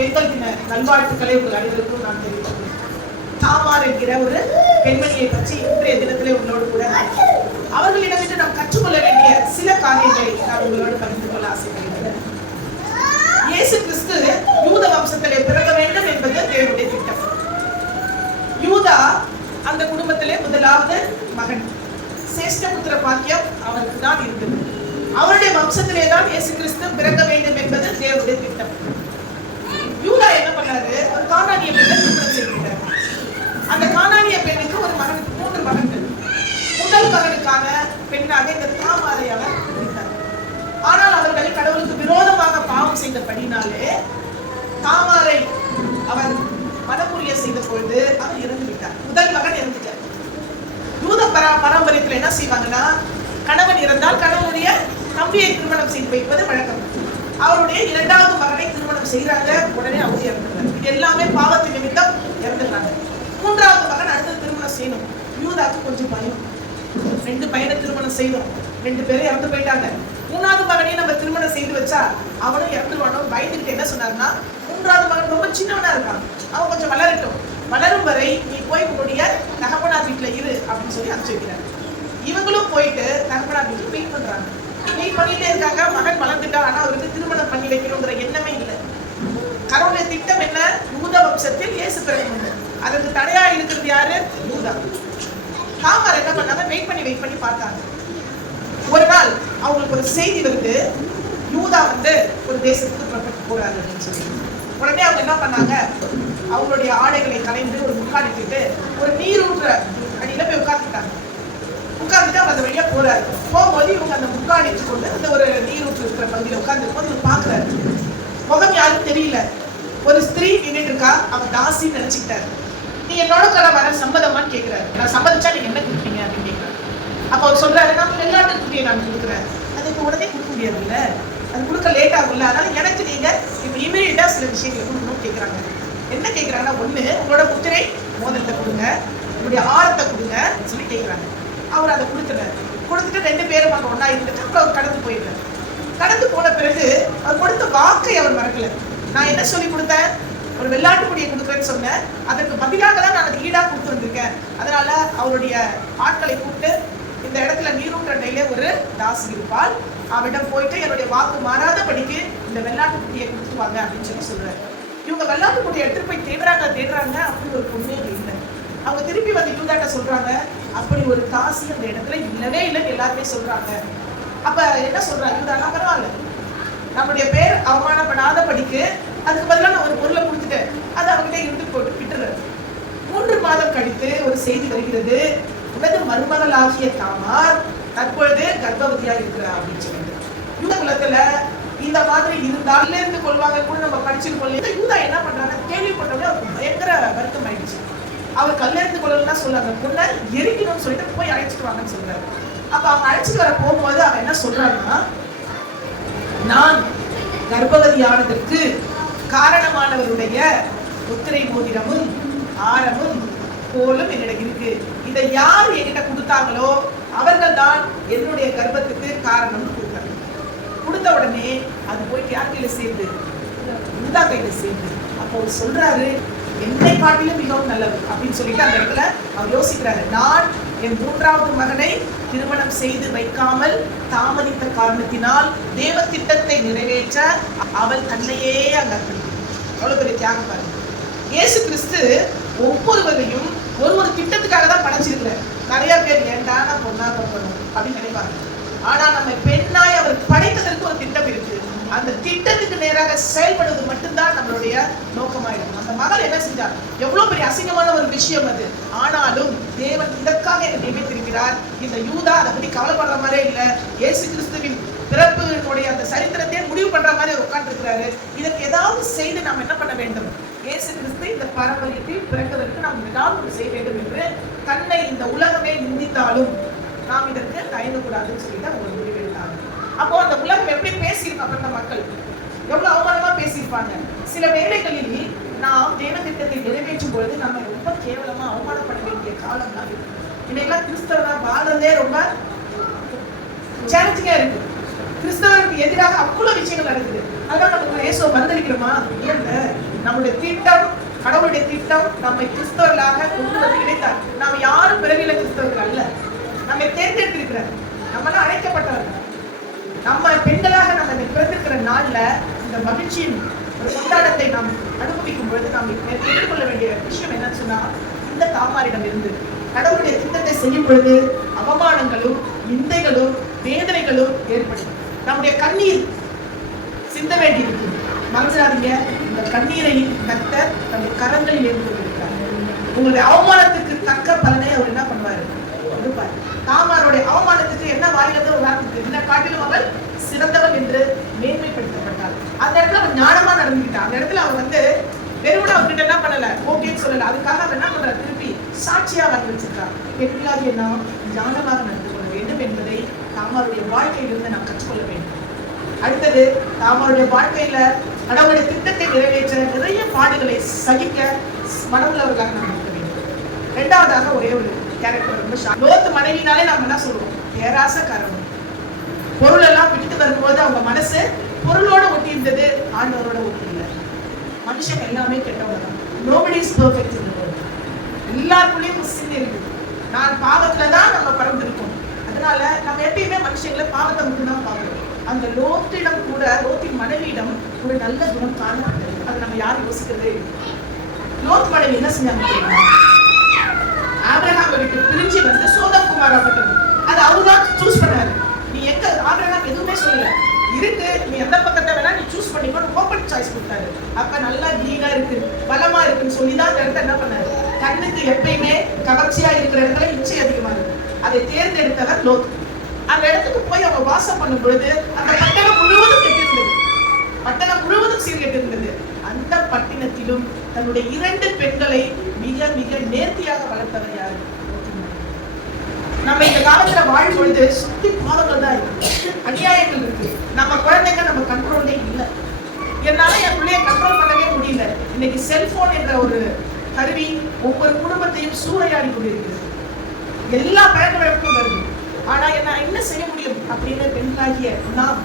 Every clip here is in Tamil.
பெண்கள் தின நல்வாழ்த்துக்களை உங்கள் அனைவருக்கும் நான் தெரிவித்துள்ளேன். தாமார் என்கிற ஒரு பெண்மணியை பற்றி இன்றைய தினத்திலே உங்களோடு கூட அவர்களிடமிருந்து நாம் கற்றுக்கொள்ள வேண்டிய சில காரியங்களை நான் உங்களோடு பகிர்ந்து கொள்ள ஆசைப்படுகிறேன். இயேசு கிறிஸ்து யூத வம்சத்திலே பிறக்க வேண்டும் என்பது தேவனுடைய திட்டம். யூதா அந்த குடும்பத்திலே முதலாவது மகன். சேஷ்டபுத்திர பாக்கியம் அவருக்கு தான் இருந்தது. அவருடைய வம்சத்திலே தான் இயேசு கிறிஸ்து பிறக்க வேண்டும் என்பது தேவனுடைய திட்டம். யூதா என்ன பண்ணாரு? ஒரு கானானிய பெண்ணை திருமணம் செய்கிறார். அந்த கானானிய பெண்ணுக்கு ஒரு மகன், 3 மகன்கள். முதல் மகனுக்கான பெண்ணாக இந்த தாமாரை அவர் இருந்தார். ஆனால் அவர்கள் கடவுளுக்கு விரோதமாக பாவம் செய்தபடினாலே தாமாரை அவர் மனமுறிய செய்த பொழுது அவர் இறந்து விட்டார். முதல் மகன் இறந்துட்டார். யூத பாரம்பரியத்தில் என்ன செய்வாங்கன்னா, கணவன் இறந்தால் கணவனுடைய தம்பியை திருமணம் செய்து வைப்பது வழக்கம். அவருடைய 2வது மகனை திருமணம் செய்யறாங்க, உடனே அவர் இறந்துட்டார். இது எல்லாமே பாவத்தின் நிமித்தம் இறந்துடுறாங்க. 3வது மகன் அடுத்து திருமணம் செய்யணும். யூதாக்கு கொஞ்சம் பயம். 2 பையனை திருமணம் செய்தோம், 2 பேரும் இறந்து போயிட்டாங்க. 3வது மகனையும் நம்ம திருமணம் செய்து வச்சா அவனும் இறந்துருவானோ பயந்துட்டு என்ன சொன்னாருன்னா, 3வது மகன் ரொம்ப சின்னவனா இருக்கான், அவன் கொஞ்சம் வளரட்டும், வளரும் வரை நீ போய் உன்னுடைய தகப்பனார் வீட்டுல இரு அப்படின்னு சொல்லி அனுப்பிச்சு வைக்கிறாங்க. இவங்களும் போயிட்டு தகப்பனார் வீட்டுல வெயிட் பண்றாங்க. வெயிட் பண்ணிட்டே இருக்காங்க. மகன் வளர்ந்துட்டா, ஆனா அவருக்கு திருமணம் பண்ணி வைக்கணுங்கிற எண்ணமே இல்லை. கடவுளுடைய திட்டம் என்ன? யூத வம்சத்தில் இயேசு பிறக்கணும். அதுக்கு தடையா இருக்கிறது யாரு? யூதா. தாமார் என்ன பண்ணாங்க? வெயிட் பண்ணி பார்த்தாங்க. ஒரு நாள் அவங்களுக்கு ஒரு செய்தி வருது, யூதா ஒரு தேசத்துக்கு புறப்பட்டு போறாரு அப்படின்னு சொல்லி. உடனே அவங்க என்ன பண்ணாங்க? அவங்களுடைய ஆடைகளை கலைந்து ஒரு முக்காடிட்டு ஒரு நீரூற்ற அடியில போய் உட்கார்ந்துட்டாங்க. உட்கார்ந்துட்டு அவர் அந்த வழியா போறாரு. போகும்போது இவங்க அந்த முக்காடிச்சு கொண்டு அந்த ஒரு நீரூற்று இருக்கிற பகுதியில் உட்கார்ந்து போது இவர் பாக்குறாரு. முகம் யாரும் தெரியல. ஒரு ஸ்திரீ நின்றுட்டு இருக்கா. அவர் தாசின்னு நினைச்சுக்கிட்டாரு. நீ என்னோட வர சம்மதமான்னு கேட்கிறாரு. நான் சம்மதிச்சா நீங்க என்ன கொடுப்பீங்க அப்படின்னு கேட்கிறாரு. அப்ப அவர் சொல்றாரு, நான் வெள்ளாட்டு குட்டியை நான் கொடுக்குறேன். அதுக்கு உடனே கொடுக்க முடியாது இல்ல, அது கொடுக்க லேட் ஆகும்ல, அதனால எனக்கு நீங்க இப்ப இமீடியட்டா சில விஷயங்களை கொடுக்கணும்னு கேட்கிறாங்க. என்ன கேட்கிறாங்கன்னா, ஒண்ணு உங்களோட முத்திரை மோதிரத்தை கொடுங்க, உங்களுடைய ஆரத்தை கொடுங்க சொல்லி கேட்கிறாங்க. அவர் அதை கொடுத்துறாரு. கொடுத்துட்டு 2 பேரும் அங்க ஒன்னா இருந்துட்டு அப்புறம் அவர் கடந்து போயிடுறாரு. கடந்து போன பிறகு அவர் கொடுத்த வாக்கை அவர் மறக்கல. நான் என்ன சொல்லி கொடுத்தேன்? ஒரு வெள்ளாட்டு குடியை கொடுக்குறேன்னு சொன்னேன், அதற்கு பதிலாக தான் நான் அதுக்கு ஈடா கொடுத்து வந்திருக்கேன். அதனால அவருடைய ஆட்களை கூப்பிட்டு, இந்த இடத்துல நீரூற்றண்டையிலே ஒரு தாசி இருப்பாள், அவரிடம் போயிட்டு என்னுடைய வாக்கு மாறாதபடிக்கு இந்த வெள்ளாட்டு குட்டியை கொடுத்துருவாங்க அப்படின்னு சொல்லி சொல்றாரு. இவங்க வெள்ளாட்டு குட்டியை எடுத்துட்டு போய் தேடுறாங்க. அப்படி ஒரு பொண்ணே இல்லை. அவங்க திருப்பி வந்து யூதாட்ட சொல்றாங்க, அப்படி ஒரு தாசி அந்த இடத்துல இல்லவே இல்லைன்னு எல்லாருமே சொல்றாங்க. அப்ப என்ன சொல்றாங்க? யூதானா, பரவாயில்ல, நம்முடைய பேர் அவமானப்படாதபடிக்கு அதுக்கு பதிலாக நான் ஒரு பொருளை கொடுத்துட்டேன், அதை அவங்ககிட்ட இருந்து போட்டு விட்டுறாரு. 3 மாதம் கழித்து ஒரு செய்தி வருகிறது, உனது மருமகளாகிய தாமார் தற்பொழுது கர்ப்பவதியா இருக்கிறா அப்படின்னு சொல்லிட்டு. யூத குலத்துல இந்த மாதிரி இருந்தால இருந்து கொள்வாங்க கூட நம்ம படிச்சிருக்கோம். யூதா என்ன பண்றாங்க? கேள்விப்பட்டவங்க அவருக்கு பயங்கர வருத்தம் ஆயிடுச்சு. அவர் கல்லெடுத்து கொள்ளலாம் சொல்லாங்க, பொண்ணை எரிக்கணும்னு சொல்லிட்டு போய் அழைச்சிட்டு வாங்கன்னு சொல்றாரு. அப்ப அவங்க அழைச்சிட்டு வர போகும்போது அவன் என்ன சொல்றாங்கன்னா, நான் கர்ப்பவதியானதற்கு காரணமானவருடைய முத்திரை மோதிரமும் ஆரமும் போலும் என்னிடம் இருக்கு. இதை யார் என்கிட்ட கொடுத்தாங்களோ அவர்கள் தான் என்னுடைய கர்ப்பத்துக்கு காரணம்னு கொடுத்தாங்க. கொடுத்த உடனே அது போயிட்டு யார் கையில சேர்ந்து? யூதா கையில சேர்ந்து. அப்போ அவர் சொல்றாரு, என்னை காட்டிலும் மிகவும் நல்லவர் அப்படின்னு சொல்லிட்டு அந்த இடத்துல அவர் யோசிக்கிறாரு. நான் என் 3வது மகனை திருமணம் செய்து வைக்காமல் தாமதித்த காரணத்தினால் தேவ திட்டத்தை நிறைவேற்ற அவள் தன்னையே அங்க அர்ப்பணித்தாள். அவ்வளவு பெரிய தியாகம் பாருங்க. இயேசு கிறிஸ்து ஒவ்வொருவரையும் ஒரு திட்டத்துக்காக தான் படைச்சிருக்கிறார். நிறைய பேர் ஏண்டா நான் பொண்ணா பிறக்கணும் அப்படின்னு நினைப்பாங்க. ஆனா நம்ம பெண்ணாய் அவர் படைத்ததற்கு ஒரு திட்டம் இருக்கு. அந்த திட்டத்துக்கு நேராக செயல்படுவது மட்டும்தான் நம்மளுடைய நோக்கமாயிடும். அந்த மகள் என்ன செஞ்சார்? எவ்வளவு பெரிய அசிங்கமான ஒரு விஷயம் அது. ஆனாலும் தேவன் இதற்காக என்னை நியமித்திருக்கிறார். இந்த யூதா அதை பத்தி கவலைப்படுற மாதிரியே இல்லை. இயேசு கிறிஸ்துவின் பிறப்பினுடைய அந்த சரித்திரத்தை முடிவு பண்ற மாதிரி உட்கார்ந்து இருக்கிறாரு. இதற்கு ஏதாவது செய்து நாம் என்ன பண்ண வேண்டும்? இயேசு கிறிஸ்து இந்த பாரம்பரியத்தை பிறந்ததற்கு நாம் ஏதாவது செய்ய வேண்டும் என்று தன்னை இந்த உலகமே நிந்தித்தாலும் நாம் இதற்கு தயங்கக்கூடாதுன்னு சொல்லிட்டு அவங்க முடிவெடுத்தாங்க. அப்போ அந்த உலகம் எப்படி பேசியிருப்பாங்க? அந்த மக்கள் எவ்வளவு அவமானமா பேசியிருப்பாங்க. சில வேளைகளில் நாம் தேவ திட்டத்தை நிறைவேற்றும் பொழுது நம்ம ரொம்ப கேவலமா அவமானப்பட வேண்டிய காலம் தான் இருக்கு. இன்னைக்கெல்லாம் கிறிஸ்தவனா வாழ்றதே ரொம்ப சேலஞ்சிங்கா இருக்கு. கிறிஸ்தவருக்கு எதிராக அவ்வளவு விஷயங்கள் நடக்குது. அதனால நம்ம இயேசுவை மறுதளிக்கிறோமா? இல்ல, நம்முடைய திட்டம், கடவுளுடைய திட்டம் நம்மை கிறிஸ்தவர்களாக கொண்டு வந்து இணைத்தார். நாம் யாரும் பிறவியில கிறிஸ்தவர்கள் அல்ல, நம்மை தேர்ந்தெடுத்திருக்கிறார், நம்மளாம் அழைக்கப்பட்டவர்கள். நம்ம பெண்களாக நம்ம பிறந்திருக்கிற நாள்ல இந்த மகிழ்ச்சியின் ஒரு கொண்டாட்டத்தை நாம் அனுபவிக்கும் பொழுது நாம் எதிர்கொள்ள வேண்டிய விஷயம் என்னன்னு சொன்னா, இந்த தாமாரிடம் இருந்து கடவுளுடைய திட்டத்தை செய்யும் பொழுது அவமானங்களும் நிந்தைகளும் வேதனைகளும் ஏற்படும். நம்முடைய கண்ணீர் சிந்த வேண்டியிருக்கு. மறந்துடாதீங்க, இந்த கண்ணீரை கர்த்தர் நம்முடைய கரங்களில் இருந்து கொண்டிருக்கிறார். உங்களுடைய அவமானத்துக்கு தக்க பலனை அவர் என்ன பண்ணுவாரு, கொடுப்பார். தாமாருடைய அவமானத்துக்கு என்ன வாயிலிருந்து ஒரு வார்த்தை, என்ன காட்டிலும் அவள் சிறந்தவள் என்று மேன்மைப்படுத்தப்பட்டாள். அந்த இடத்துல அவன் ஞானமா நடந்துக்கிட்டான். அந்த இடத்துல அவன் வெறுமனே அவர்கிட்ட என்ன பண்ணல, ஓகேன்னு சொல்லல. அதுக்காக அவன் என்ன பண்ற, திருப்பி சாட்சியா வாங்கி வச்சிருக்கான். பெண்களாகிய நாம் ஞானமாக நடந்து கொள்ள வேண்டும் என்பதை தாமாருடைய வாழ்க்கையிலிருந்து நாம் கற்றுக்கொள்ள வேண்டும். அடுத்தது, தாமாருடைய வாழ்க்கையில கடவுளுடைய திட்டத்தை நிறைவேற்ற நிறைய பாடுகளை சகிக்க மனமுள்ளவர்களாக நாம் இருக்க வேண்டும். இரண்டாவதாக ஒரே ஒரு கேரக்டர் ரொம்ப லோத்து மனைவினாலே நம்ம என்ன சொல்லுவோம், பேராசக்காரன். பொருள் எல்லாம் விட்டுட்டு வரும்போது அவங்க மனசு பொருளோட ஒட்டி இருந்தது, ஆண்டவரோட ஒட்டி இல்லை. மனுஷன் எல்லாமே கெட்டவங்க தான். nobody is perfect in the world. எல்லாருக்குள்ளேயும் sin இருக்கு. நான் பாவத்துல தான் நம்ம பிறந்திருக்கோம். அதனால நம்ம எப்பயுமே மனுஷங்களை பாவத்தை மட்டும் தான் பார்க்கிறோம். அந்த லோத்திடம் கூட, லோத்தின் மனைவியிடம் ஒரு நல்ல குணம் காணப்பட்டது. அது நம்ம யாரும் யோசிக்கிறதே இல்லை. லோத் மனைவி என்ன செஞ்சாங்க தெரியுமா, ஆபிரகாம் வீட்டு பிரிஞ்சு வந்து சோதம் குமாரப்பட்டது. அது அவர்தான் சூஸ் பண்ணாரு. நீ எங்க, ஆபிரகாம் எதுவுமே சொல்லல, இருக்கு நீ எந்த பக்கத்தை வேணா நீ சூஸ் பண்ணிக்கோ, ஓப்பன் சாய்ஸ் கொடுத்தாரு. அப்ப நல்லா கிளீனா இருக்கு, பலமா இருக்குன்னு சொல்லிதான் அந்த இடத்த என்ன பண்ணாரு, கண்ணுக்கு எப்பயுமே கவர்ச்சியா இருக்கிற இடத்துல இச்சை அதிகமா இருக்கு, அதை தேர்ந்தெடுத்தவர் லோத். அந்த இடத்துக்கு போய் அவங்க வாசம் பண்ணும் பொழுது அந்த பட்டணம் முழுவதும் கெட்டிருந்தது, பட்டணம் முழுவதும் சீர்கெட்டிருந்தது. அந்த பட்டினத்திலும் தன்னுடைய 2 பெண்களை மிக மிக நேர்த்தியாக வளர்த்தவர் யாரு, நம்ம இந்த காலத்துல வாழும் பொழுது சுத்தி பாவங்கள் தான் இருக்கு, அநியாயங்கள் இருக்கு. நம்ம குழந்தைங்க நம்ம கண்ட்ரோல்லே இல்லை. என்னால என் பிள்ளைய கண்ட்ரோல் பண்ணவே முடியல. இன்னைக்கு செல்போன் என்ற ஒரு கருவி ஒவ்வொரு குடும்பத்தையும் சூறையாடி கொண்டிருக்கிறது. எல்லா பழக்க வழக்கமும் வருது. ஆனா என்ன செய்ய முடியும் அப்படின்னு பெண்களாகிய நாம்,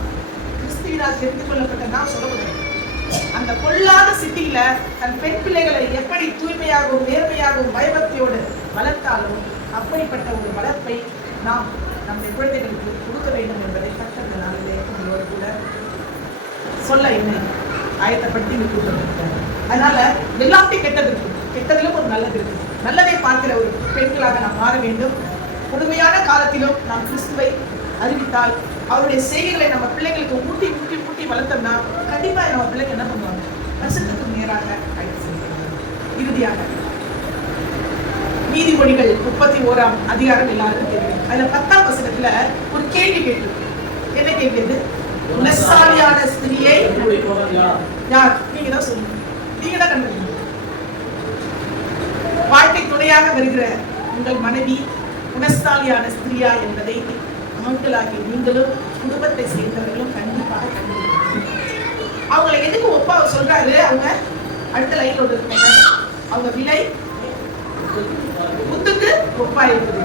கிறிஸ்துவினால் தெரிந்து கொள்ளப்பட்ட நாம் சொல்ல முடியும். அந்த பொல்லாத சிட்டியில தன் பெண் பிள்ளைகளை எப்படி தூய்மையாகவும் நேர்மையாகவும் பயபக்தியோடு வளர்த்தாலும் அப்படிப்பட்ட ஒரு வளர்ப்பை நாம் நம்முடைய குழந்தைகளுக்கு கொடுக்க வேண்டும் என்பதை கற்ற நாளிலே உங்களோடு கூட சொல்ல என்னை ஆயத்தப்படுத்தி கொடுத்திருக்கிறார். அதனால எல்லாத்தையும் கெட்டது இருக்கு, கெட்டதிலும் ஒரு நல்லது இருக்கு. நல்லதை பார்க்கிற ஒரு பெண்களாக நாம் மாற வேண்டும். முழுமையான காலத்திலும் நாம் கிறிஸ்துவை அறிவித்தால் அவருடைய செய்திகளை நம்ம பிள்ளைகளுக்கு ஊட்டி ஊட்டி ஊட்டி வளர்த்தோம்னா கண்டிப்பா நம்ம பிள்ளைங்க என்ன பண்ணுவாங்க, வருஷத்துக்கு நேராக அழைத்து செல்கிறாங்க. இறுதியாக நீதிமொழிகள் 31ஆம் அதிகாரம் எல்லாருக்கும் தெரியும். அதுல 10ஆம் வசனத்துல ஒரு கேள்வி கேட்டு, என்ன கேள்வி, உனசாலியான ஸ்திரியை யார், நீங்க தான் சொல்லுங்க, நீங்க தான் கண்டுபிடிங்க. வாழ்க்கை துணையாக வருகிற உங்கள் மனைவி உனசாலியான ஸ்திரியா என்பதை ஆண்களாகிய நீங்களும் குடும்பத்தை சேர்ந்தவர்களும் கண்டிப்பாக கண்டுபிடிக்கணும். அவங்களை எதுக்கு ஒப்பா சொல்றாரு, அவங்க அடுத்த லைன் ஒரு அவங்க விலை முத்துக்கு ஒப்பா இருக்குது.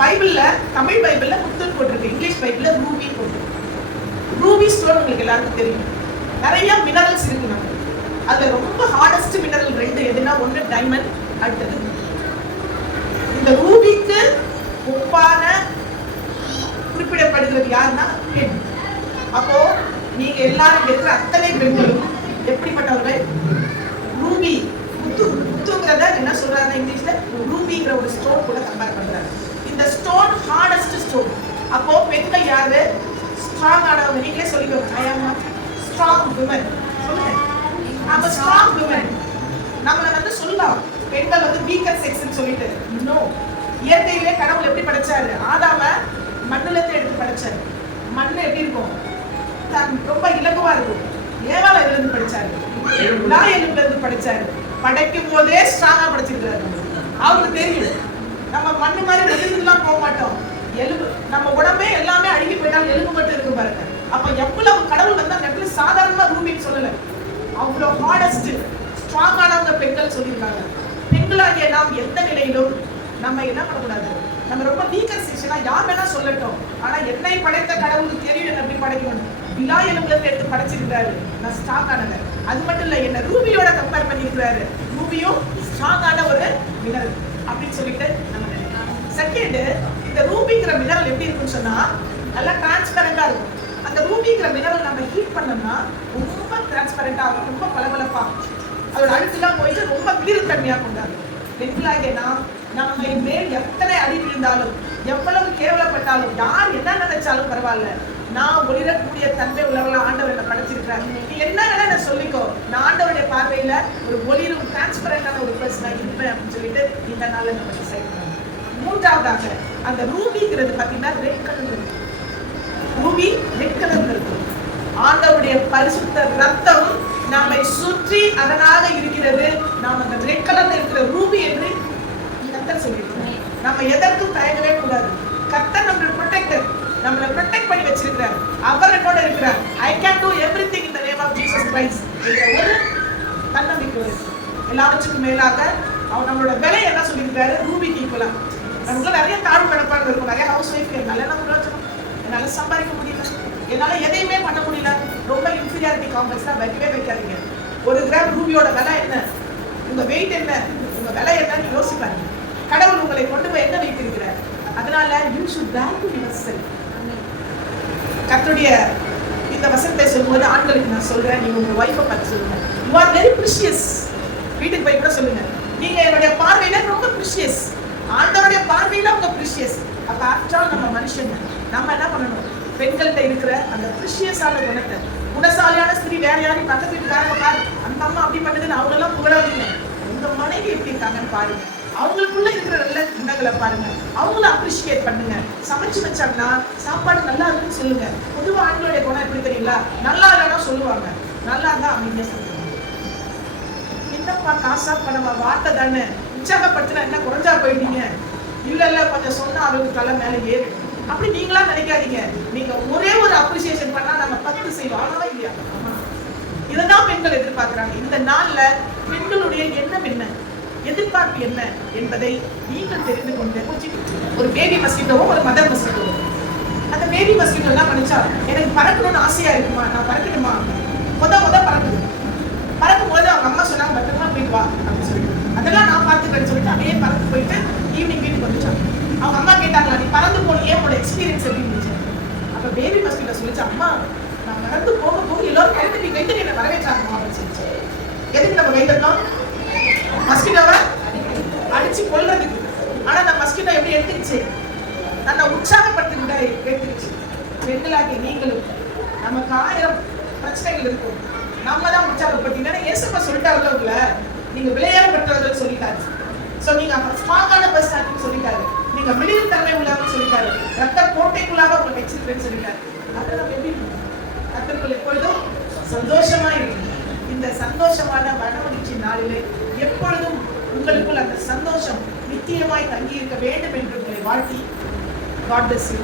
பைபிள்ல, தமிழ் பைபிள்ல முத்துன்னு போட்டிருக்கு, இங்கிலீஷ் பைபிள்ல ரூபி போட்டிருக்கு. ரூபி ஸ்டோன் உங்களுக்கு எல்லாருக்கும் தெரியும். நிறைய மினரல்ஸ் இருக்கு நமக்கு. அதுல ரொம்ப ஹார்டஸ்ட் மினரல் 2 எதுனா, ஒண்ணு டைமண்ட், அடுத்தது இந்த ரூபிக்கு ஒப்பான குறிப்பிடப்படுகிறது யாருன்னா பெண். அப்போ நீங்க எல்லாரும் இருக்கிற அத்தனை பெண்களும் எப்படிப்பட்டவர்கள், ரூபி, முத்துங்கிறத என்ன சொல்றாங்க இங்கிலீஷ்ல, ரூபிங்கிற ஒரு ஸ்டோன் கூட கம்பேர் பண்றாங்க. இந்த ஸ்டோன் ஹார்டஸ்ட் ஸ்டோன். அப்போ பெண்கள் யாரு, ஸ்ட்ராங் ஆனவங்க. நீங்களே சொல்லிக்கோங்க, ஐ ஆம் ஸ்ட்ராங் விமன். சொல்லுங்க, I'm a strong woman. நம்மள சொல்லலாம் பெண்கள் வீக்கர் செக்ஸ்னு சொல்லிட்டு. இன்னும் இயற்கையிலே கடவுள் எப்படி படைச்சாரு, ஆதாம மண்ணுல இருந்து எடுத்து படைச்சாரு. மண்ணு எப்படி இருக்கும், ரொம்ப இலகுவா இருக்கும். ஏவாள இருந்து படிச்சாரு, எலும்புல இருந்து படிச்சாரு. படைக்கும் போதே ஸ்ட்ராங்கா படைச்சிருக்காரு. அவருக்கு தெரியும் நம்ம மண்ணு மாதிரி வெளியிலாம் போக மாட்டோம். எலும்பு, நம்ம உடம்பே எல்லாமே அழுகி போயிட்டாலும் எலும்பு மட்டும் இருக்கு பாருங்க. அப்ப எவ்வளவு கடவுள் அந்த இடத்துல சாதாரணமா ரூபின்னு சொல்லல, அவ்வளவு ஹார்டஸ்ட் ஸ்ட்ராங்கானவங்க பெண்கள் சொல்லியிருக்காங்க. பெண்களாகிய நாம் எந்த நிலையிலும் நம்ம என்ன பண்ணக்கூடாது, நம்ம ரொம்ப வீக்கர் செக்ஷனா யார் வேணா சொல்லட்டும், ஆனா என்னை படைத்த கடவுளுக்கு தெரியும் என்ன எப்படி படைக்கணும். விழா எலும்புல எடுத்து படைச்சிருக்காரு, நான் ஸ்ட்ராங் ஆனது. அது மட்டும் இல்ல, என்ன ரூபியோட கம்பேர் கம்பேர் பண்ணியிருக்கிறாரு. ரூபியும் ஸ்ட்ராங்கான ஒரு மினரல் அப்படின்னு சொல்லிட்டு நம்ம நினைக்கிறோம். செகண்ட், இந்த ரூபிங்கிற மினரல் எப்படி இருக்குன்னு சொன்னா நல்லா டிரான்ஸ்பரண்டா இருக்கும். அந்த ரூபிங்கிற மினரல் நம்ம ஹீட் பண்ணோம்னா ரொம்ப டிரான்ஸ்பரண்டா இருக்கும், ரொம்ப பளபளப்பா, அதோட அழுத்தெல்லாம் போயிட்டு ரொம்ப கிளிர்தன்மையா கொண்டாடும். பெண்களாகிய நம்ம மேல் எத்தனை அடி விழுந்தாலும், எவ்வளவு கேவலப்பட்டாலும், யார் என்ன நினைச்சாலும் பரவாயில்ல, நான் ஒளிரக்கூடிய தன்மை உள்ளவர்களா ஆண்டவர் என்ன படைச்சிருக்கிறார். நீ என்ன வேணா நான் சொல்லிக்கோ, நான் ஆண்டவருடைய பார்வையில ஒரு ஒளிரும் டிரான்ஸ்பரண்டான ஒரு பர்சனா இருப்பேன் அப்படின்னு சொல்லிட்டு இந்த நாள்ல நம்ம டிசைட் பண்ணணும். மூன்றாவதாக அந்த ரூபிங்கிறது பாத்தீங்கன்னா ரெட் கலர்ல இருக்கு. ரூபி ரெட் கலர்ல இருக்கு. ஆண்டவருடைய பரிசுத்த ரத்தம் நம்மை சுற்றி அதனாக இருக்கிறது. நாம் அந்த ரெட் கலர்ல இருக்கிற ரூபி என்று கர்த்தர் சொல்லியிருக்கிறார். நம்ம எதற்கும் தயங்கவே கூடாது. கர்த்தர் நம்மளை ப்ரொடெக்டர், நம்மளை ப்ரொடெக்ட் பண்ணி வச்சிருக்கிறார். அவர் என்னோட இருக்கிறார். I can do everything in the name of Jesus Christ. என்ற ஒரு தன்னம்பிக்கை இருக்கு. எல்லாவற்றுக்கும் மேலாக அவர் நம்மளோட விலை என்ன சொல்லியிருக்காரு, ரூபிக்கு ஈக்குவலா. நமக்கு நிறைய தாழ்வு மனப்பான்மை இருக்கும். நிறைய ஹவுஸ் ஒய்ஃப் என்னால என்ன பிரயோஜனம், என்னால சம்பாதிக்க முடியல, என்னால எதையுமே பண்ண முடியல, ரொம்ப இன்ஃபீரியாரிட்டி காம்ப்ளெக்ஸா வைக்கவே வைக்காதீங்க. ஒரு கிராம் ரூபியோட விலை என்ன, உங்க வெயிட் என்ன, உங்க விலை என்னன்னு யோசிப்பாங்க. கடவுள் உங்களை கொண்டு போய் எங்க வைத்திருக்கிறார். அதனால you should value yourself. கர்த்தருடைய இந்த வசனத்தை சொல்லும்போது ஆண்களுக்கு நான் சொல்றேன், நீங்க உங்க வைஃபை பார்த்து சொல்லுங்க, you are very precious. வீட்டுக்கு போய் கூட சொல்லுங்க, நீங்க என்னுடைய பார்வையில ரொம்ப precious, ஆண்டவருடைய பார்வையில உங்க precious. அப்ப ஆஃப்டர் ஆல் நம்ம மனுஷங்க, நம்ம என்ன பண்ணணும், பெண்கள்கிட்ட இருக்கிற அந்த precious-ஆன குணத்தை, குணசாலியான ஸ்திரீ வேற யாரையும் பக்கத்து வீட்டுக்காரங்க பாரு, அந்த அம்மா அப்படி பண்ணுதுன்னு அவங்களெல்லாம் புகழாதீங்க. உங்க மனைவி எப்படி இருக்காங்கன்னு பாருங்க, அவங்களுக்குள்ள இருக்கிற நல்ல குணங்களை பாருங்க, அவங்கள அப்ரிஷியேட் பண்ணுங்க. சமைச்சு வச்சாங்கன்னா சாப்பாடு நல்லா இருக்குன்னு சொல்லுங்க. பொதுவாக ஆண்களுடைய குணம் எப்படி தெரியுங்களா, நல்லா இல்லைன்னா சொல்லுவாங்க, நல்லா இருந்தா அமைதியா சொல்லுவாங்க. என்னப்பா காசா பணமா, வார்த்தை தானே, உற்சாகப்படுத்தினா என்ன குறைஞ்சா போயிட்டீங்க, இல்ல இல்ல கொஞ்சம் சொன்னா அவங்களுக்கு தலை மேல ஏறு, அப்படி நீங்களா நினைக்காதீங்க. நீங்க ஒரே ஒரு அப்ரிசியேஷன் பண்ணா நம்ம 10 செய்வோம். ஆனா இல்லையா, இதுதான் பெண்கள் எதிர்பார்க்கிறாங்க. இந்த நாள்ல பெண்களுடைய எண்ணம் என்ன, எதிர்பார்ப்பு என்ன என்பதை நீங்கள் தெரிந்து கொண்டு, ஒரு பேபி மஸ்கிட்டோவும் ஒரு மதர் மஸ்கிட்டோவும், அந்த பேபி மஸ்கிட்டோ என்ன பண்ணிச்சா, எனக்கு பறக்கணும்னு ஆசையா இருக்குமா, நான் பறக்கணுமா, பறக்குது. பறக்கும் போது அவங்க அம்மா சொன்னாங்க, பத்திரமா போயிட்டு வா அப்படின்னு சொல்லிட்டு, அதெல்லாம் நான் பார்த்துக்கிறேன்னு சொல்லிட்டு அப்படியே பறந்து போயிட்டு ஈவினிங் வீட்டுக்கு வந்துச்சாங்க. அவங்க அம்மா கேட்டாங்களா, நீ பறந்து போனியே, உன்னோட எக்ஸ்பீரியன்ஸ் எப்படி இருந்துச்சு. அப்ப பேபி மஸ்கிட்டோ சொல்லிச்சு, அம்மா நான் பறந்து போக எல்லாரும் கைத்தறி என்ன வரவேற்றாங்க அப்படின்னு சொல்லிச்சு. எதுக்கு நம்ம கைத்தட்டோம், மஸ்கிட்டோவை அடிச்சு கொல்றதுக்கு. ஆனா அந்த மஸ்கிட்டோ எப்படி எடுத்துருச்சு, தன்னை உற்சாகப்படுத்தி எடுத்துருச்சு. பெண்களாகி நீங்களும், நமக்கு 1000 பிரச்சனைகள் இருக்கும், நம்ம தான் உற்சாகப்படுத்தினா ஏசப்பா சொல்லிட்டாருல, உங்களை நீங்க விளையாட பெற்றவர்கள் சொல்லிட்டாரு. சோ நீங்க ஸ்ட்ராங்கான பர்சனாலிட்டி சொல்லிட்டாரு, நீங்க மிளிர் தன்மை உள்ளவங்க சொல்லிட்டாரு, ரத்த கோட்டைக்குள்ளாக உங்களுக்கு வச்சிருக்கேன்னு சொல்லிட்டாரு. அதை நம்ம எப்படி கர்த்தருக்குள் எப்பொழுதும் சந்தோஷமா இருக்கு. இந்த சந்தோஷமான வடமகிழ்ச்சி நாளிலே எப்பொழுதும் உங்களுக்குள் அந்த சந்தோஷம் நிச்சயமாய் தங்கி இருக்க வேண்டும் என்று உங்களை வாழ்த்தி, God bless you.